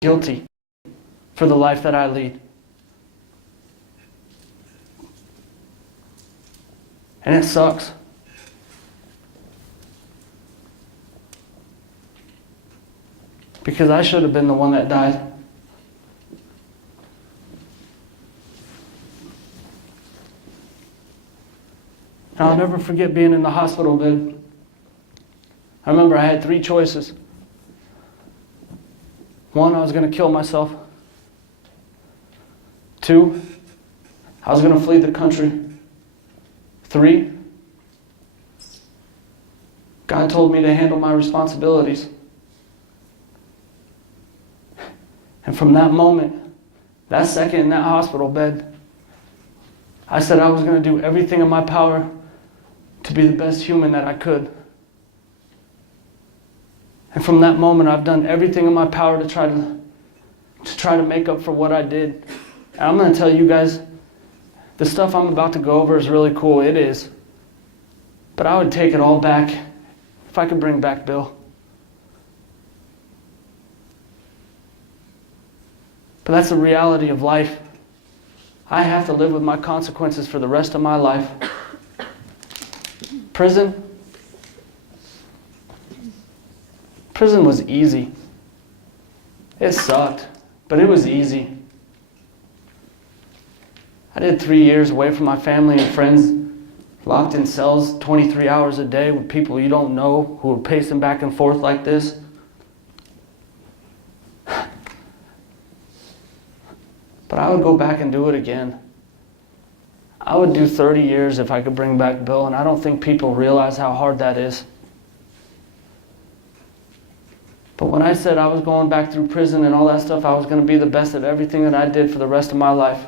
guilty for the life that I lead. And it sucks. Because I should have been the one that died. And I'll never forget being in the hospital bed. I remember I had 3 choices. 1, I was going to kill myself. 2, I was going to flee the country. 3, God told me to handle my responsibilities. And from that moment, that second in that hospital bed, I said I was going to do everything in my power to be the best human that I could. And from that moment, I've done everything in my power to try to make up for what I did. And I'm going to tell you guys, the stuff I'm about to go over is really cool. It is. But I would take it all back if I could bring back Bill. But that's the reality of life. I have to live with my consequences for the rest of my life. Prison was easy. It sucked, but it was easy. I did 3 years away from my family and friends, locked in cells 23 hours a day with people you don't know who are pacing back and forth like this. But I would go back and do it again. I would do 30 years if I could bring back Bill, and I don't think people realize how hard that is. But when I said I was going back through prison and all that stuff, I was going to be the best at everything that I did for the rest of my life.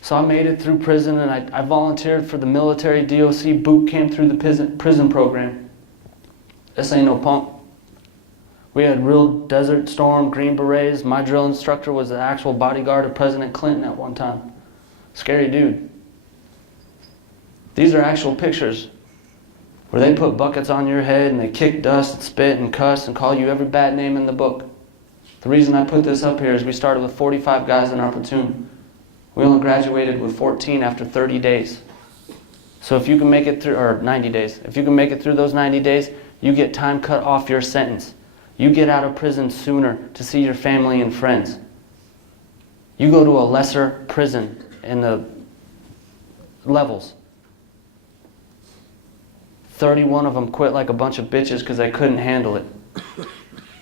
So I made it through prison, and I volunteered for the military DOC boot camp through the prison program. This ain't no punk. We had real Desert Storm, Green Berets. My drill instructor was the actual bodyguard of President Clinton at one time. Scary dude. These are actual pictures where they put buckets on your head and they kick dust and spit and cuss and call you every bad name in the book. The reason I put this up here is we started with 45 guys in our platoon. We only graduated with 14 after 30 days. So if you can make it through, or 90 days, if you can make it through those 90 days, you get time cut off your sentence. You get out of prison sooner to see your family and friends. You go to a lesser prison in the levels. 31 of them quit like a bunch of bitches because they couldn't handle it.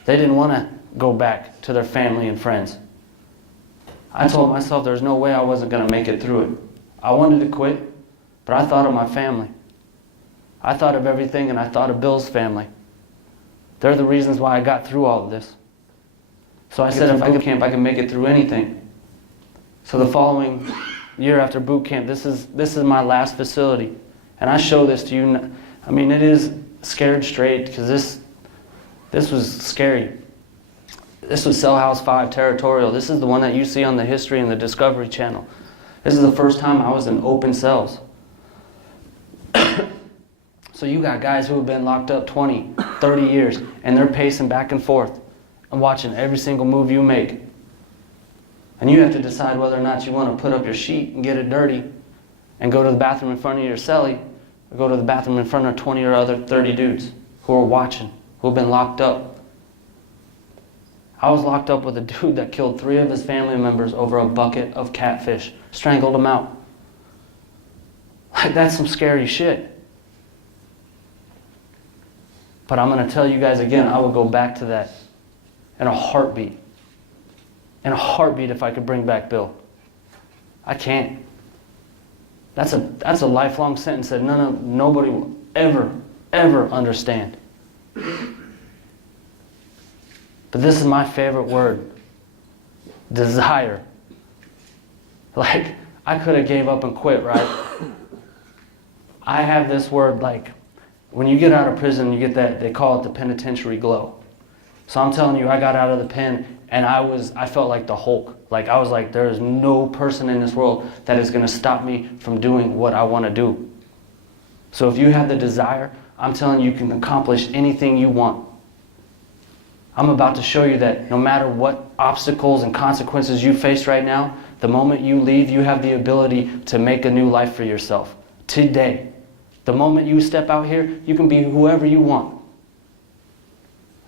They didn't want to go back to their family and friends. I told myself there's no way I wasn't going to make it through it. I wanted to quit, but I thought of my family. I thought of everything, and I thought of Bill's family. They're the reasons why I got through all of this. So I said if I could camp, I can make it through anything. So the following year after boot camp, this is my last facility. And I show this to you. I mean, it is scared straight, because this was scary. This was Cell House 5 Territorial. This is the one that you see on the History and the Discovery Channel. This is the first time I was in open cells. So you got guys who have been locked up 20, 30 years, and they're pacing back and forth and watching every single move you make. And you have to decide whether or not you want to put up your sheet and get it dirty and go to the bathroom in front of your cellie, or go to the bathroom in front of 20 or other 30 dudes who are watching, who have been locked up. I was locked up with a dude that killed 3 of his family members over a bucket of catfish, strangled them out. Like, that's some scary shit. But I'm going to tell you guys again, I would go back to that in a heartbeat. In a heartbeat if I could bring back Bill. I can't. That's a lifelong sentence that nobody will ever understand. But this is my favorite word. Desire. Like, I could have gave up and quit, right? I have this word, like, when you get out of prison, you get that, they call it the penitentiary glow. So I'm telling you, I got out of the pen, and I felt like the Hulk. Like, I was like, there is no person in this world that is going to stop me from doing what I want to do. So if you have the desire, I'm telling you, you can accomplish anything you want. I'm about to show you that no matter what obstacles and consequences you face right now, the moment you leave, you have the ability to make a new life for yourself. Today. The moment you step out here, you can be whoever you want.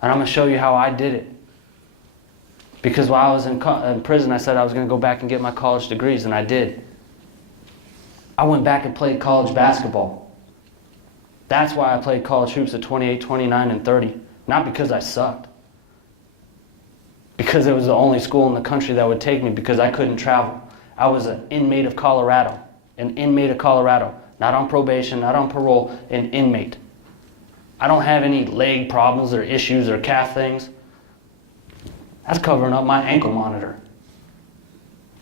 And I'm going to show you how I did it. Because while I was in prison, I said I was going to go back and get my college degrees, and I did. I went back and played college basketball. That's why I played college hoops at 28, 29, and 30. Not because I sucked. Because it was the only school in the country that would take me because I couldn't travel. I was an inmate of Colorado. An inmate of Colorado. Not on probation, not on parole, an inmate. I don't have any leg problems or issues or calf things. That's covering up my ankle monitor.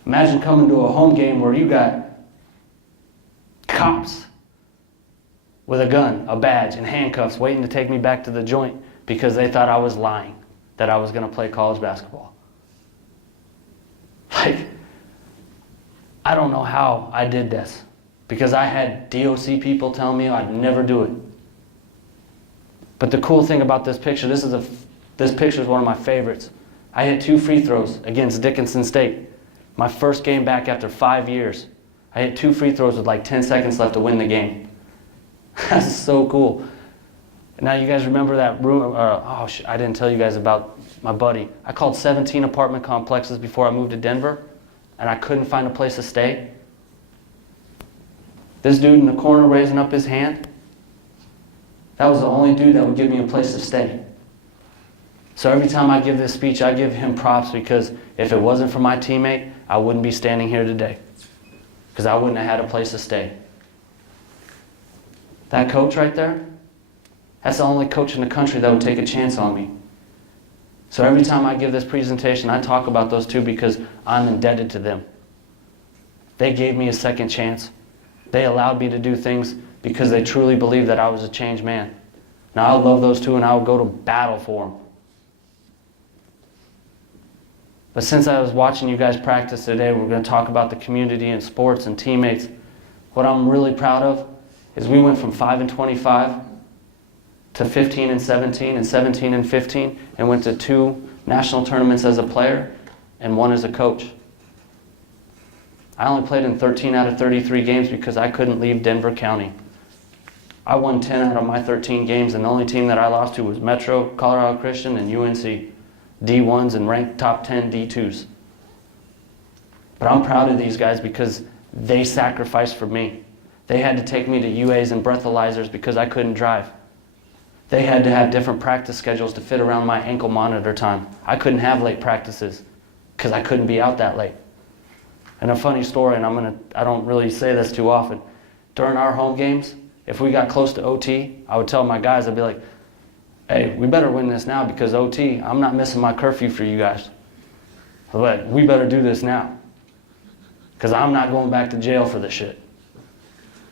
Imagine coming to a home game where you got cops with a gun, a badge, and handcuffs waiting to take me back to the joint because they thought I was lying, that I was going to play college basketball. Like, I don't know how I did this because I had DOC people telling me I'd never do it. But the cool thing about this picture, this picture is one of my favorites. I hit 2 free throws against Dickinson State. My first game back after 5 years. I hit 2 free throws with like 10 seconds left to win the game. That's so cool. Now you guys remember that room, I didn't tell you guys about my buddy. I called 17 apartment complexes before I moved to Denver, and I couldn't find a place to stay. This dude in the corner raising up his hand, that was the only dude that would give me a place to stay. So every time I give this speech, I give him props because if it wasn't for my teammate, I wouldn't be standing here today because I wouldn't have had a place to stay. That coach right there, that's the only coach in the country that would take a chance on me. So every time I give this presentation, I talk about those two because I'm indebted to them. They gave me a second chance. They allowed me to do things because they truly believed that I was a changed man. Now I love those two and I will go to battle for them. But since I was watching you guys practice today, we're going to talk about the community and sports and teammates. What I'm really proud of is we went from 5-25 to 15-17 and 17-15 and went to 2 national tournaments as a player and 1 as a coach. I only played in 13 out of 33 games because I couldn't leave Denver County. I won 10 out of my 13 games, and the only team that I lost to was Metro, Colorado Christian, and UNC. D1s and ranked top 10 D2s. But I'm proud of these guys because they sacrificed for me. They had to take me to UAs and breathalyzers because I couldn't drive. They had to have different practice schedules to fit around my ankle monitor time. I couldn't have late practices because I couldn't be out that late. And a funny story, and I don't really say this too often, during our home games, if we got close to OT, I would tell my guys, I'd be like, hey, we better win this now because OT, I'm not missing my curfew for you guys. But we better do this now because I'm not going back to jail for this shit.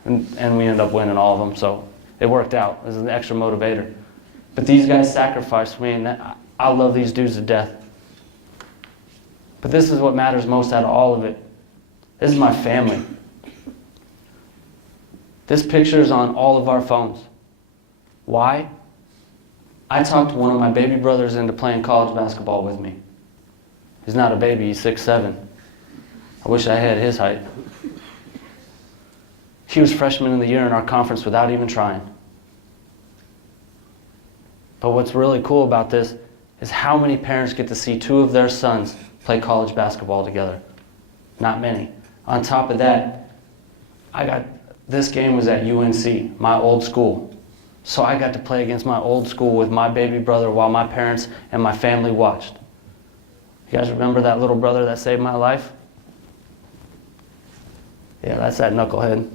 And we ended up winning all of them, so it worked out. It was an extra motivator. But these guys sacrificed for me, and I love these dudes to death. But this is what matters most out of all of it. This is my family. This picture is on all of our phones. Why? I talked one of my baby brothers into playing college basketball with me. He's not a baby, he's 6'7". I wish I had his height. He was freshman of the year in our conference without even trying. But what's really cool about this is how many parents get to see 2 of their sons play college basketball together. Not many. On top of that, this game was at UNC, my old school. So I got to play against my old school with my baby brother while my parents and my family watched. You guys remember that little brother that saved my life? Yeah, that's that knucklehead.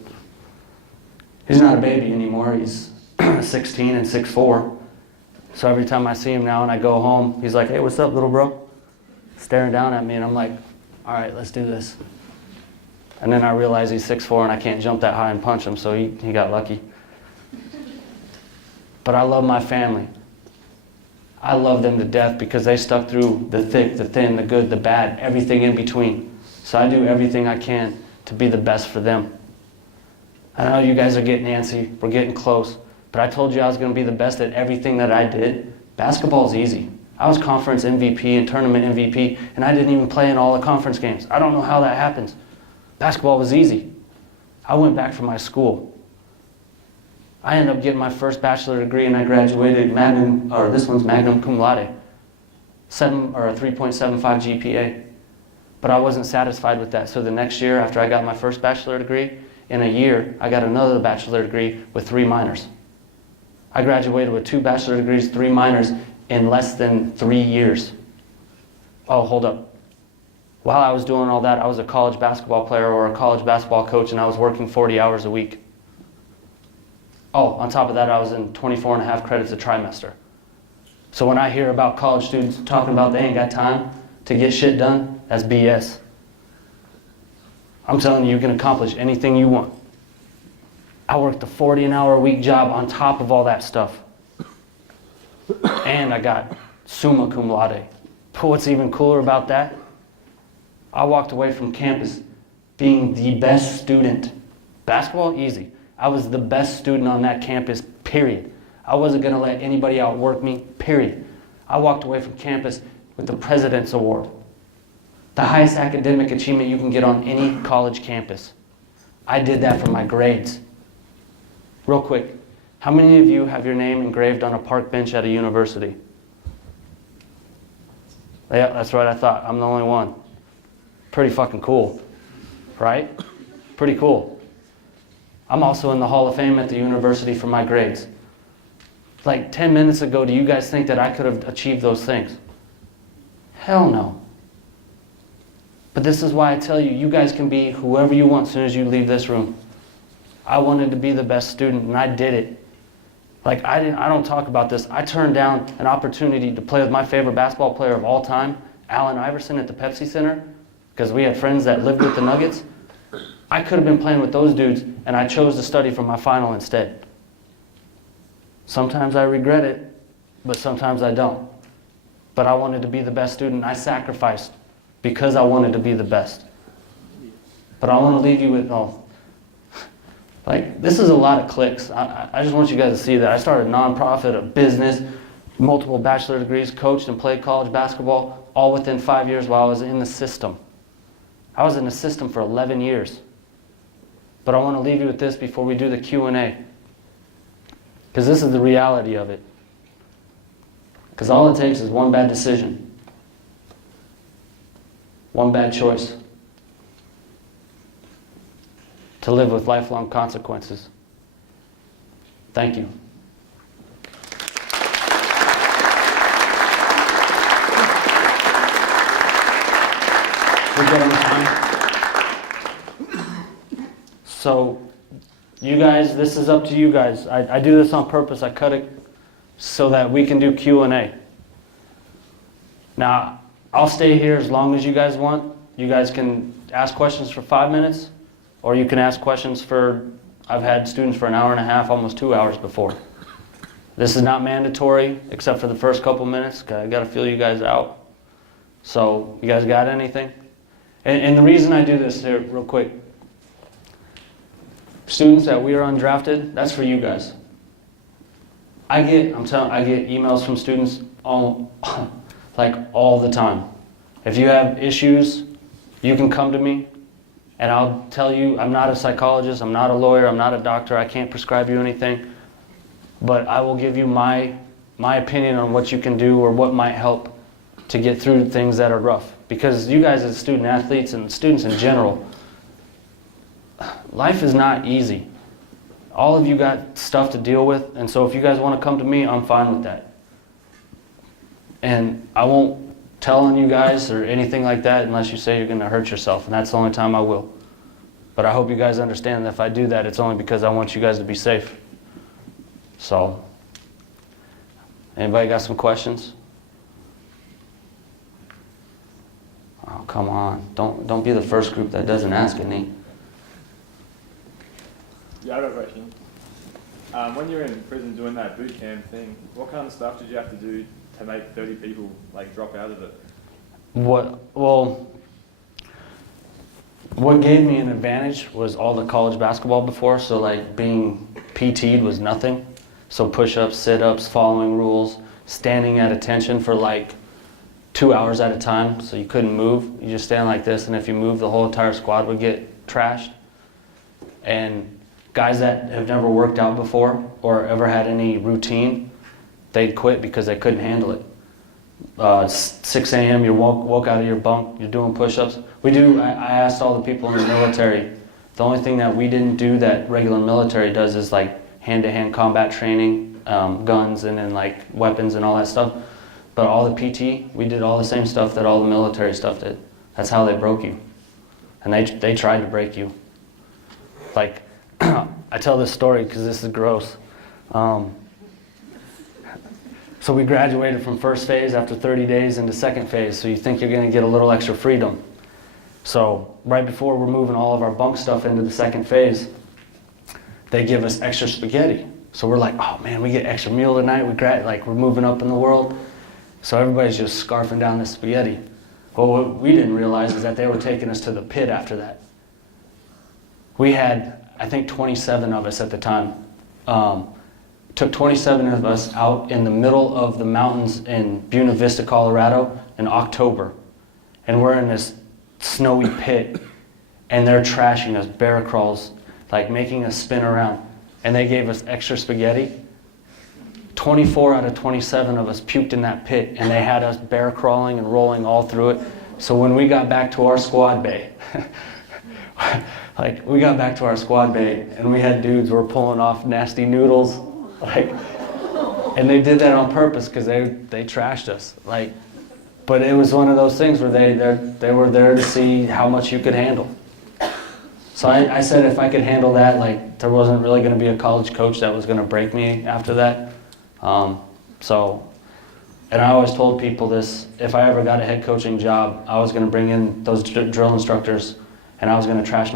He's not a baby anymore. He's 16 and 6'4". So every time I see him now and I go home, he's like, hey, what's up, little bro? Staring down at me, and I'm like, all right, let's do this. And then I realize he's 6'4", and I can't jump that high and punch him, so he got lucky. But I love my family. I love them to death because they stuck through the thick, the thin, the good, the bad, everything in between. So I do everything I can to be the best for them. I know you guys are getting antsy. We're getting close. But I told you I was going to be the best at everything that I did. Basketball's easy. I was conference MVP and tournament MVP, and I didn't even play in all the conference games. I don't know how that happens. Basketball was easy. I went back for my school. I ended up getting my first bachelor degree, and I graduated magna cum laude, 3.75 GPA. But I wasn't satisfied with that. So the next year, after I got my first bachelor degree, in a year, I got another bachelor degree with 3 minors. I graduated with 2 bachelor degrees, 3 minors in less than 3 years. Oh, hold up. While I was doing all that, I was a college basketball player or a college basketball coach, and I was working 40 hours a week. Oh, on top of that, I was in 24 and a half credits a trimester. So when I hear about college students talking about they ain't got time to get shit done, that's BS. I'm telling you, you can accomplish anything you want. I worked a 40 an hour a week job on top of all that stuff. And I got summa cum laude. But what's even cooler about that? I walked away from campus being the best student. Basketball, easy. I was the best student on that campus, period. I wasn't going to let anybody outwork me, period. I walked away from campus with the President's Award, the highest academic achievement you can get on any college campus. I did that for my grades. Real quick, how many of you have your name engraved on a park bench at a university? Yeah, that's right, I thought. I'm the only one. Pretty fucking cool, right? Pretty cool. I'm also in the Hall of Fame at the university for my grades. Like 10 minutes ago, do you guys think that I could have achieved those things? Hell no. But this is why I tell you, you guys can be whoever you want as soon as you leave this room. I wanted to be the best student, and I did it. Like, I don't talk about this. I turned down an opportunity to play with my favorite basketball player of all time, Allen Iverson, at the Pepsi Center, because we had friends that lived with the Nuggets. I could have been playing with those dudes, and I chose to study for my final instead. Sometimes I regret it, but sometimes I don't. But I wanted to be the best student. I sacrificed because I wanted to be the best. But I want to leave you with, this is a lot of clicks. I just want you guys to see that. I started a nonprofit, a business, multiple bachelor degrees, coached and played college basketball, all within 5 years while I was in the system. I was in the system for 11 years. But I want to leave you with this before we do the Q&A. Because this is the reality of it. Because all it takes is one bad decision. One bad choice. To live with lifelong consequences. Thank you. We're good on the time. So, you guys, this is up to you guys. I do this on purpose. I cut it so that we can do Q&A. Now, I'll stay here as long as you guys want. You guys can ask questions for 5 minutes, or you can ask questions for, I've had students for an hour and a half, almost 2 hours before. This is not mandatory, except for the first couple minutes, 'cause I gotta feel you guys out. So, you guys got anything? And the reason I do this here, real quick, students that we are undrafted, that's for you guys. I get emails from students all the time. If you have issues, you can come to me, and I'll tell you, I'm not a psychologist, I'm not a lawyer, I'm not a doctor, I can't prescribe you anything, but I will give you my opinion on what you can do or what might help to get through things that are rough. Because you guys as student athletes and students in general, life is not easy. All of you got stuff to deal with, and so if you guys want to come to me, I'm fine with that. And I won't tell on you guys or anything like that unless you say you're going to hurt yourself, and that's the only time I will. But I hope you guys understand that if I do that, it's only because I want you guys to be safe. So, anybody got some questions? Oh, come on. Don't be the first group that doesn't ask any. Yeah, I got a question. When you were in prison doing that boot camp thing, what kind of stuff did you have to do to make 30 people drop out of it? What gave me an advantage was all the college basketball before, so being PT'd was nothing. So push-ups, sit-ups, following rules, standing at attention for like 2 hours at a time, so you couldn't move. You just stand like this, and if you move, the whole entire squad would get trashed. And guys that have never worked out before or ever had any routine, they'd quit because they couldn't handle it. 6 a.m. you woke out of your bunk, you're doing push-ups. I asked all the people in the military, the only thing that we didn't do that regular military does is like hand-to-hand combat training, guns and then like weapons and all that stuff. But all the PT, we did all the same stuff that all the military stuff did. That's how they broke you. And they tried to break you. Like, I tell this story because this is gross. So we graduated from first phase after 30 days into second phase, so you think you're going to get a little extra freedom. So right before we're moving all of our bunk stuff into the second phase, they give us extra spaghetti. So we're like, oh man, we get extra meal tonight. We're moving up in the world. So everybody's just scarfing down this spaghetti. Well, what we didn't realize is that they were taking us to the pit after that. We had, I think, 27 of us at the time. Took 27 of us out in the middle of the mountains in Buena Vista, Colorado in October. And we're in this snowy pit, and they're trashing us, bear crawls, like making us spin around. And they gave us extra spaghetti. 24 out of 27 of us puked in that pit, and they had us bear crawling and rolling all through it. So when we got back to our squad bay, we got back to our squad bay, and we had dudes who were pulling off nasty noodles, and they did that on purpose because they trashed us. But it was one of those things where they were there to see how much you could handle. So I said if I could handle that, there wasn't really going to be a college coach that was going to break me after that. And I always told people this, if I ever got a head coaching job, I was going to bring in those drill instructors and I was going to trash them.